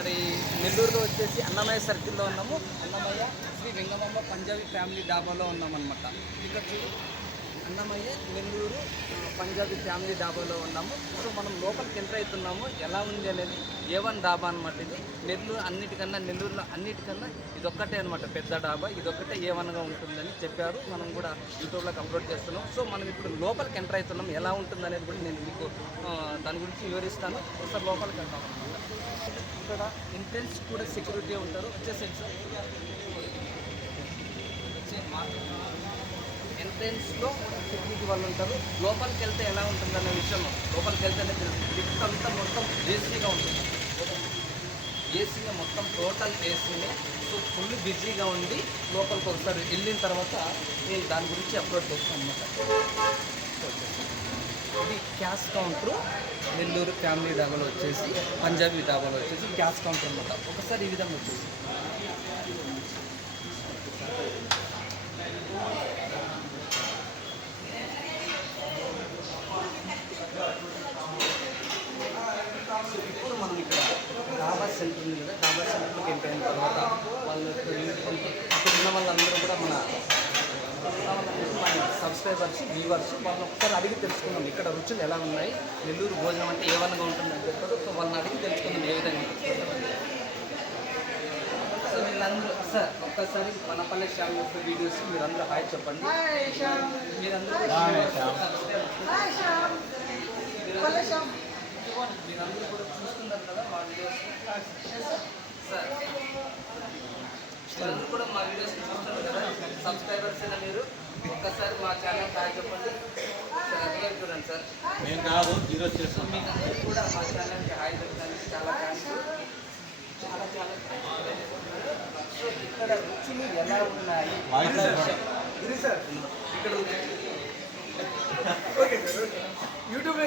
మరి నెల్లూరులో వచ్చేసి అన్నమయ్య సర్కిల్లో ఉన్నాము. అన్నమయ్య శ్రీ వెంగమమ్మ పంజాబీ ఫ్యామిలీ డాబాలో ఉన్నామన్నమాట. ఇక్కడ చూడు అన్నమయ్య నెల్లూరు పంజాబీ ఫ్యామిలీ డాబాలో ఉన్నాము. సో మనం లోపలికి ఎంటర్ అవుతున్నాము. ఎలా ఉంది అనేది ఏ వన్ డాబా అనమాట ఇది. నెల్లూరు అన్నిటికన్నా నెల్లూరులో అన్నిటికన్నా ఇదొక్కటే అనమాట పెద్ద డాబా. ఇదొక్కటే ఏ వన్గా ఉంటుందని చెప్పారు. మనం కూడా యూట్యూబ్లోకి అప్లోడ్ చేస్తున్నాం. సో మనం ఇప్పుడు లోపలికి ఎంటర్ అవుతున్నాం. ఎలా ఉంటుంది అనేది కూడా నేను మీకు దాని గురించి వివరిస్తాను. ఒకసారి లోపలికి వెళ్తాం అనమాట ఇక్కడ ఎంట్రెన్స్ కూడా సెక్యూరిటీ ఉంటారు. వచ్చేసేది సార్. వచ్చే మార్కెట్ ఎంట్రెన్స్లో సెక్యూరిటీ వాళ్ళు ఉంటారు. లోపలికి వెళ్తే ఎలా ఉంటుందనే విషయం లోపలికి వెళ్తేనే తెలుస్తుంది లిఫ్ట్ అంతా మొత్తం ఏసీగా ఉంటుంది. ఏసీగా మొత్తం టోటల్ ఏసీనే సో ఫుల్ బిజీగా ఉండి లోపలికి ఒకసారి వెళ్ళిన తర్వాత నేను దాని గురించి అప్లోడ్ చేస్తాను అనమాట ఇది క్యాష్ కౌంటర్. నెల్లూరు ఫ్యామిలీ డాబాలో వచ్చేసి పంజాబీ డాబాలో వచ్చేసి క్యాష్ కౌంటర్ అనమాట ఒకసారి ఈ విధంగా వచ్చేసి ఇప్పుడు మనం ఇక్కడ డాబా సెంటర్ ఉంది కదా డాబా సెంటర్కి అయిన తర్వాత వాళ్ళు ఇక్కడ ఉన్న వాళ్ళందరూ కూడా మన సబ్స్క్రైబర్స్ వ్యూవర్స్ వాళ్ళని ఒకసారి అడిగి తెలుసుకుందాం ఇక్కడ రుచులు ఎలా ఉన్నాయి నెల్లూరు భోజనం అంటే ఏ విధంగా ఉంటుందని చెప్పారు. సో వాళ్ళని అడిగి తెలుసుకుందాం ఏ విధంగా. సో వీళ్ళందరూ సార్ ఒక్కసారి మనపల్లె శ్యామ్ యొక్క వీడియోస్ మీరందరూ హాయ్ చెప్పండి. మీరందరూ మీరందరూ కూడా చూస్తున్నారు కదా మా వీడియోస్ సార్ కూడా మా వీడియోస్ చూస్తున్నారు కదా. సబ్స్క్రైబర్స్ అయినా మీరు ఒక్కసారి మా ఛానల్ హాయ్ చెప్పండి. చూడండి సార్. మేము కాదు ఈరోజు సో చేస్తాం మీకు అందరికీ కూడా మా ఛానల్కి హాయ్ చెప్పడానికి చాలా థ్యాంక్స్. చాలా చాలా. సో ఇక్కడ రుచులు ఎలా ఉన్నాయి. ఇది సార్. ఇక్కడ. Okay sir okay. యూట్యూబ్లో